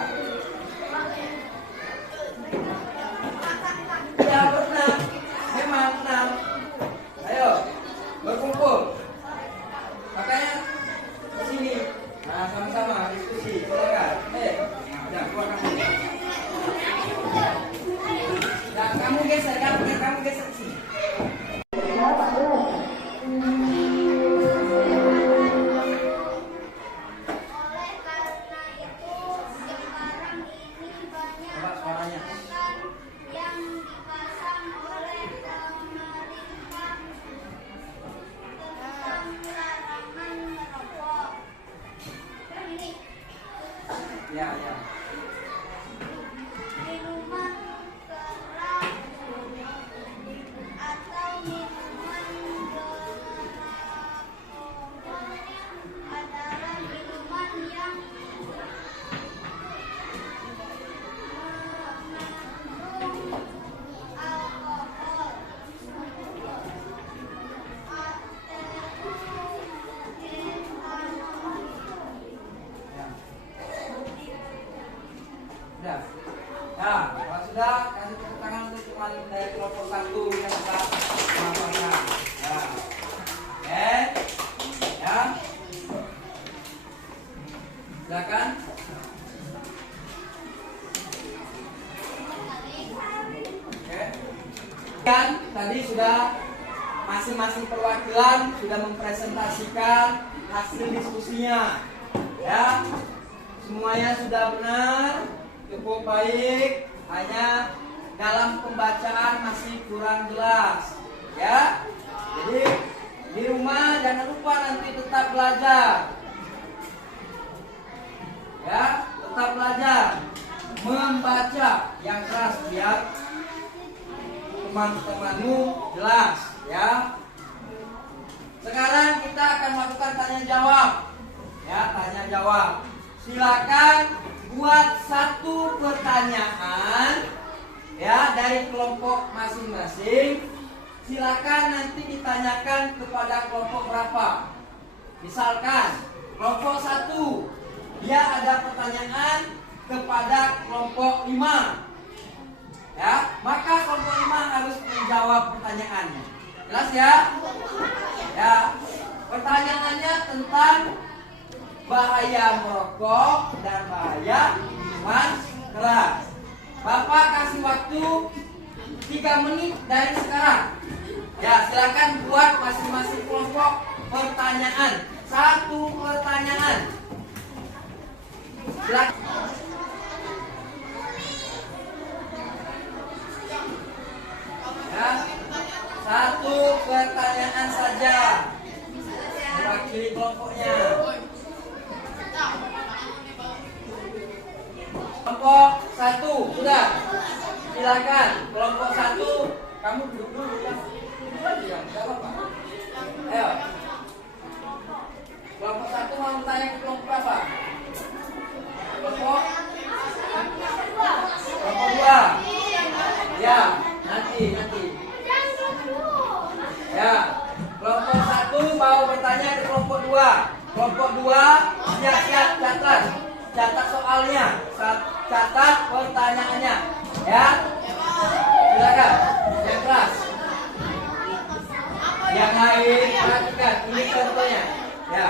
Ya, berenang. Memang berenang. Ayo, berkumpul. Makanya di sini. Nah, sama-sama diskusi. Silakan. Ya, keluar kamu. Nah, kamu geser, kamu geser sini. Ya, ya. Minuman keras atau minuman beralkohol adalah minuman yang mengandung alkohol Sudah. Nah, kalau sudah kasih tepuk tangan untuk teman dari kelompok 1 yang sudah melaporkan. Ya. Oke. Ya. Silakan. Oke. Kan tadi sudah masing-masing perwakilan sudah mempresentasikan hasil diskusinya. Ya. Semuanya sudah benar, cukup baik, hanya dalam pembacaan masih kurang jelas, ya. Jadi di rumah jangan lupa nanti tetap belajar, ya, tetap belajar membaca yang keras biar teman-temanmu jelas, ya. Sekarang kita akan melakukan tanya jawab, ya, tanya jawab. Silakan buat satu pertanyaan, ya, dari kelompok masing-masing. Silakan nanti ditanyakan kepada kelompok berapa. Misalkan kelompok 1, dia ada pertanyaan kepada kelompok 5, ya, maka kelompok 5 harus menjawab pertanyaannya. Jelas, ya? Ya. Pertanyaannya tentang bahaya merokok dan bahaya minuman keras. Bapak kasih waktu 3 menit dari sekarang. Ya, silakan buat masing-masing kelompok pertanyaan. 1 pertanyaan. Silakan. Ya, 1 pertanyaan saja. Mewakili kelompoknya. Kelompok 1 sudah. Silakan. Kelompok 1, kamu duduk dulu ya. Tidak apa-apa. Ayo. Kelompok 1 mau bertanya ke kelompok apa? Kelompok 2. Ya, nanti. Ya. Kelompok 1 mau bertanya ke kelompok 2. Kelompok 2 siap-siap catat. Catat soalnya, catat pertanyaannya, ya. Silakan, yang keras. Yang lain perhatikan, ini contohnya, ya.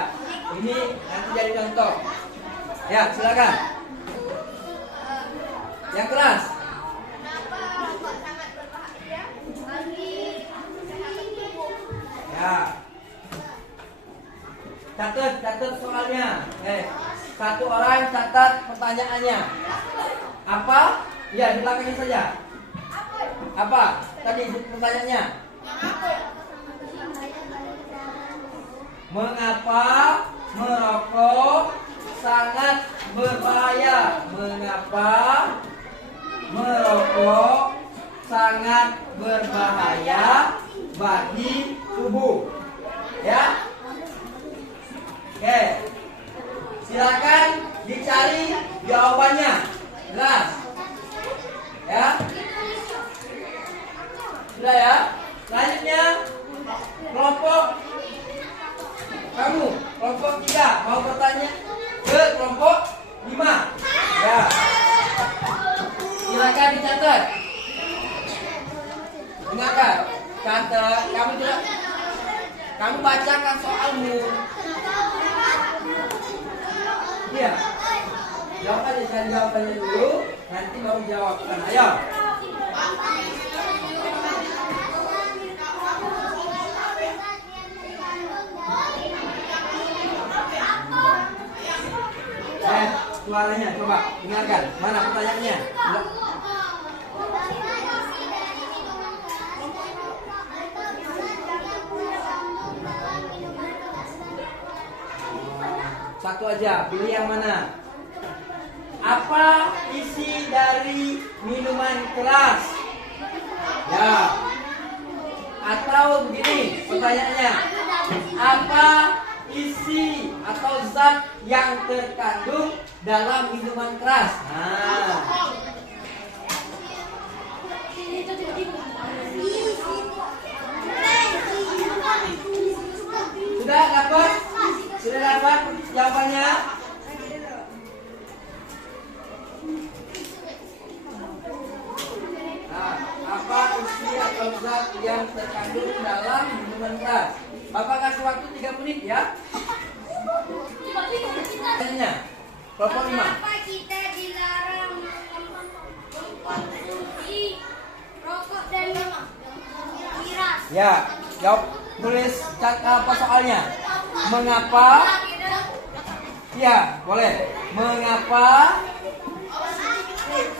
Ini nanti jadi contoh, ya. Silakan. Yang keras. Ya. Catat soalnya. Satu orang catat pertanyaannya. Apa? Ya, di belakangnya saja. Apa? Tadi pertanyaannya. Mengapa merokok sangat berbahaya? Mengapa merokok sangat berbahaya bagi tubuh? Ya. Oke. Silakan dicari jawabannya. Jelas? Ya. Sudah ya? Selanjutnya kelompok kamu, kelompok 3 mau bertanya ke kelompok 5. Ya. Silakan dicatat. Dengarkan, catat. Kamu bacakan soalmu. Iya. Jawab aja, cari jawabannya dulu, nanti baru jawabkan. Ayo. Suaranya coba dengarkan. Mana pertanyaannya? Satu aja, pilih yang mana? Apa isi dari minuman keras? Ya. Atau begini pertanyaannya. Apa isi atau zat yang terkandung dalam minuman keras? Nah. Sudah dapat? Sudah dapat jawabannya? Nah, apa isi atau zat yang terkandung dalam minuman keras? Bapak kasih waktu 3 menit ya. Tanya, kelompok 5. Kenapa kita dilarang mengkonsumsi rokok dan miras? Ya, jawab, tulis apa soalnya? Mengapa? Ya, boleh. Mengapa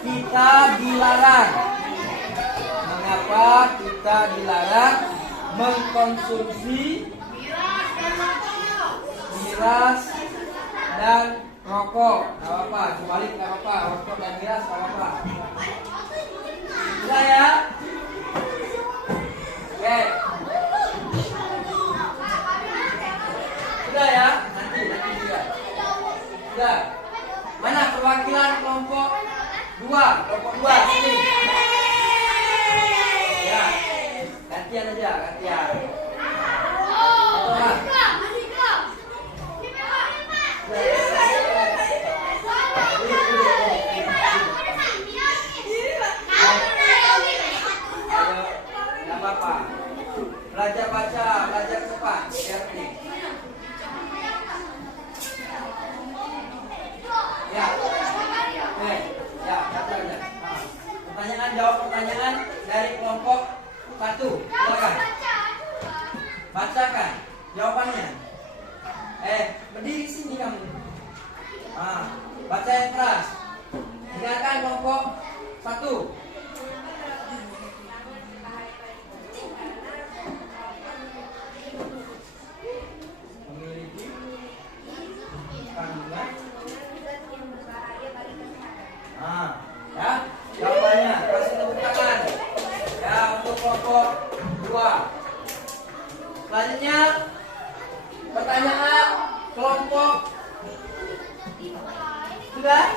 kita dilarang? Mengapa kita dilarang mengkonsumsi miras dan rokok? Gak apa-apa, kembali gak apa-apa. Rokok dan miras gak apa-apa. Sudah ya? Oke. Sudah ya? Nanti juga. Sudah. Mana perwakilan kelompok 2? Kelompok 2 sini. Ya. Gantian aja, gantian. Nggak apa-apa. Belajar baca, belajar cepat. Biar ini. Ya. Oke. Ya, baca aja. Nah, pertanyaan, jawab pertanyaan dari kelompok 1. Silakan. Bacakan jawabannya. Berdiri sini kamu. Baca yang keras. Dengarkan kelompok 1. Memiliki kandungan. Ya, jawabannya kasih tepuk tangan. Ya, untuk kelompok 2. Selanjutnya pertanyaan kelompok sudah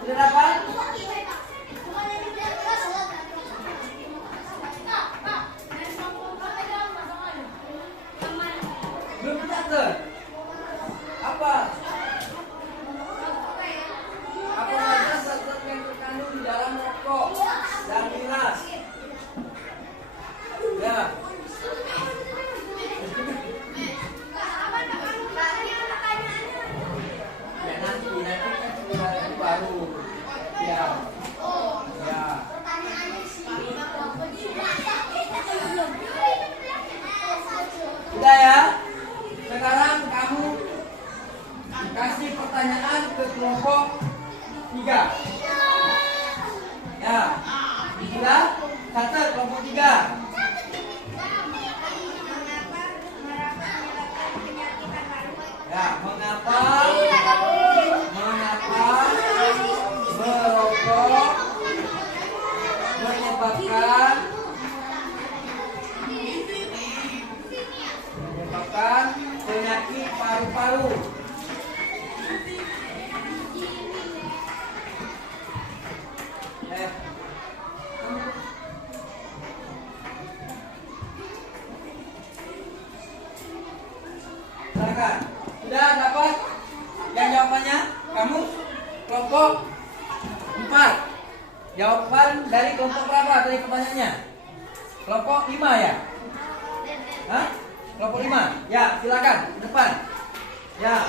dapat? Belum dicatat. Apa? Apa saja zat yang terkandung di dalam rokok dan miras? Ya. Nanti baru. Ya. Ya. Sudah ya? Sekarang kamu kasih pertanyaan ke kelompok 3. Ya. Sudah? Catat kelompok 3. Ya, mengapa merokok menyebabkan penyakit paru-paru? Silakan. Sudah dapat yang jawabannya? Kamu kelompok 4. Jawaban dari kelompok berapa dari pertanyaannya? Kelompok 5 ya? Hah? Kelompok 5? Ya, silakan ke depan. Ya.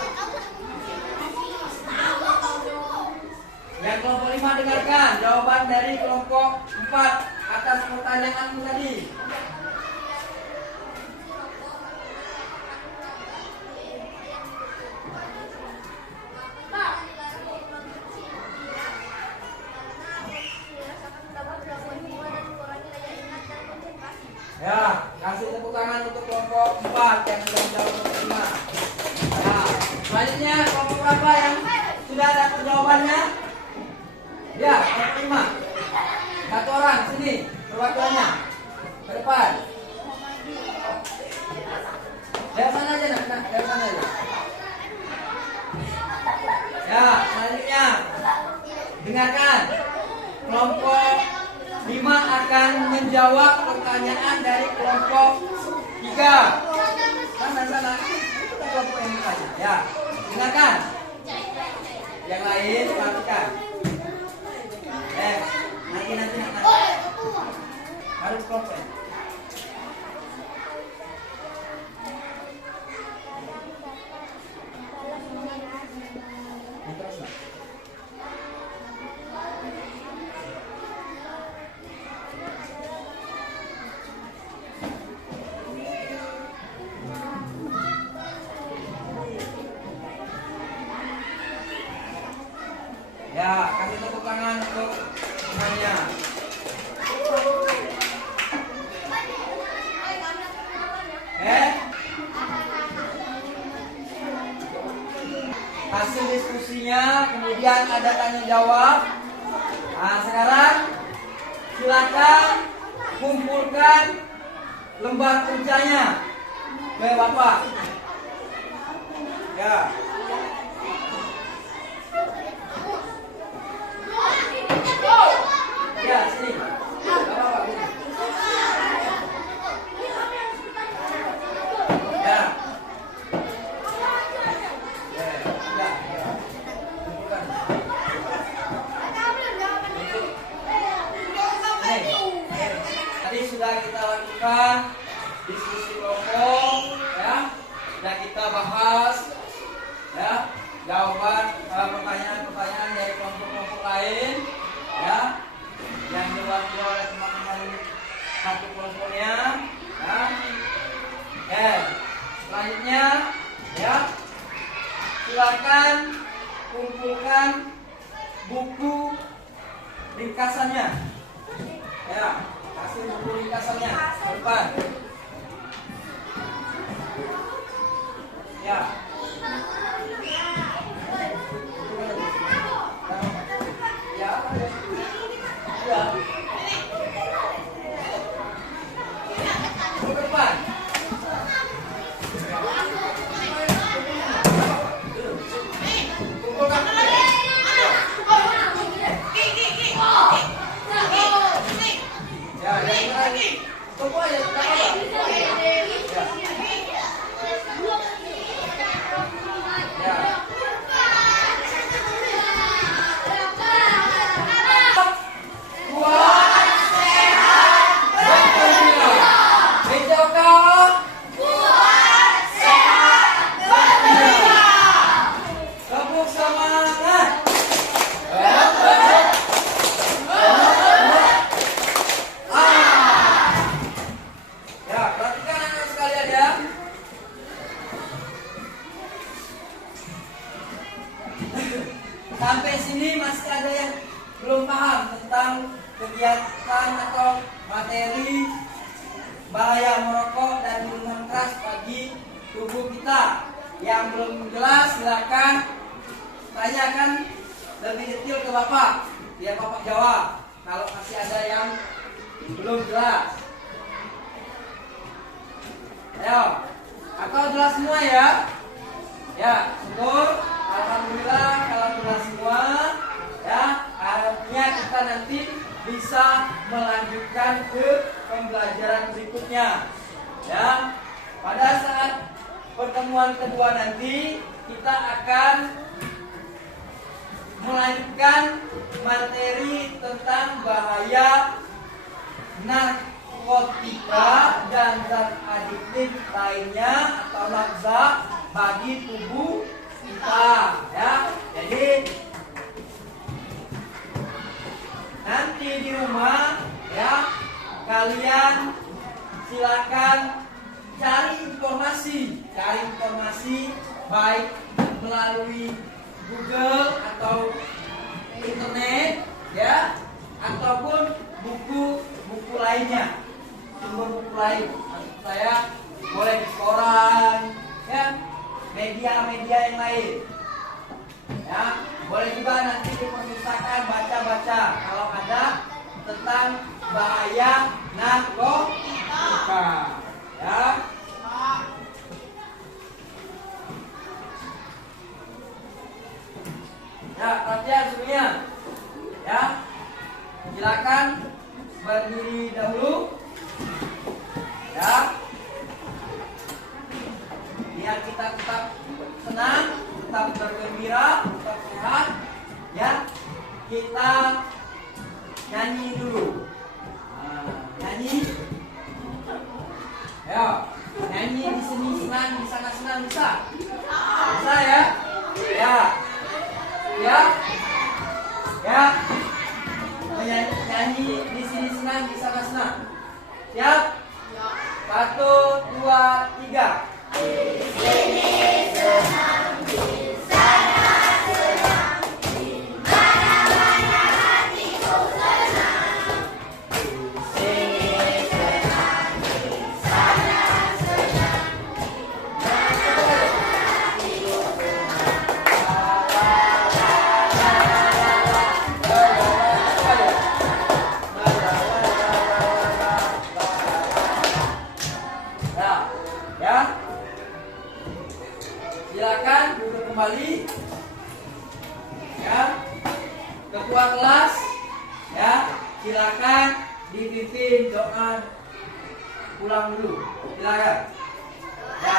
Yang kelompok 5 dengarkan jawaban dari kelompok 4 atas pertanyaanmu tadi. Ya, kasih tepuk tangan untuk kelompok 4 yang sudah menjawab kelompok 5. Ya, selanjutnya kelompok berapa yang sudah dapat jawabannya? Ya, kelompok 5. Satu orang sini perwakilannya ke depan. Dari sana aja nak, dari sana aja. Ya, selanjutnya dengarkan. Kelompok 5 akan menjawab pertanyaan dari kelompok 3. Sana. Itu kelompok yang bertanya. Ya, dengarkan. Yang lain perhatikan. Nanti. Harus kelompok. Ya, kasih tepuk tangan untuk semuanya. Hasil diskusinya, kemudian ada tanya jawab. Nah, sekarang silakan kumpulkan lembar kerjanya ke Bapak. Ya. Ya, sini. Bapak, sini. Ya. Tadi sudah kita lakukan diskusi kelompok, ya. Sudah kita bahas, ya, jawaban pertanyaan-pertanyaan dari kelompok-kelompok lain, ya, yang diwakili oleh teman-teman satu kelompoknya, ya. Selanjutnya, ya, silakan kumpulkan buku ringkasannya. Ya, kasih buku ringkasannya ke depan. Ya. Ya. Ya. Ke depan. Kumpulkan. Ya, tunggu aja, tidak apa-apa. Ya. Kuat, sehat, bergembira. Hijaukan. Kuat, sehat, bergembira. Tepuk semangat. Ya, perhatikan anak sekalian ya. Sampai sini masih ada yang belum paham tentang kegiatan atau materi bahaya merokok dan minuman keras bagi tubuh kita. Yang belum jelas silakan tanyakan lebih detail ke Bapak. Biar Bapak jawab. Kalau masih ada yang belum jelas. Ayo, atau jelas semua ya? Ya, syukur. Alhamdulillah kalau jelas semua. Ya, artinya kita nanti bisa melanjutkan ke pembelajaran berikutnya. Ya, pada saat pertemuan kedua nanti kita akan melanjutkan materi tentang bahaya narkotika dan zat adiktif lainnya atau zat bagi tubuh kita. Ya, jadi nanti di rumah ya kalian silakan cari informasi baik melalui Google atau internet ya ataupun buku lainnya, sumber buku lain. Maksud saya boleh di koran ya, media yang lain ya, boleh juga nanti di perpustakaan baca kalau ada tentang bahaya narkotika ya. Ya, perhatian semuanya. Ya. Silakan berdiri dahulu. Ya. Biar kita tetap senang, tetap bergembira, tetap sehat. Ya. Kita nyanyi dulu. Nyanyi. Ya. Nyanyi di sini senang, di sana senang, bisa? Bisa ya? Ya. Ya, ya, nyanyi di sini senang, di sana senang. Siap? 1, 2, 3. Di sini senang, di sana senang, di mana-mana hatiku senang. Di sini senang, di sana senang, di mana-mana hatiku senang. Ya, silakan duduk kembali. Ya, ketua kelas, ya, silakan dipimpin doa pulang dulu. Silakan. Ya.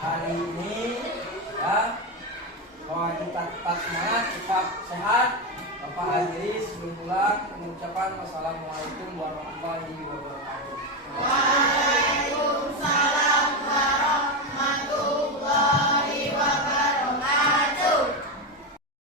Hari ini ya, bahwa kita tetap semangat, tetap sehat. Bapak akhiri sebelum pulang mengucapkan wassalamualaikum warahmatullahi wabarakatuh.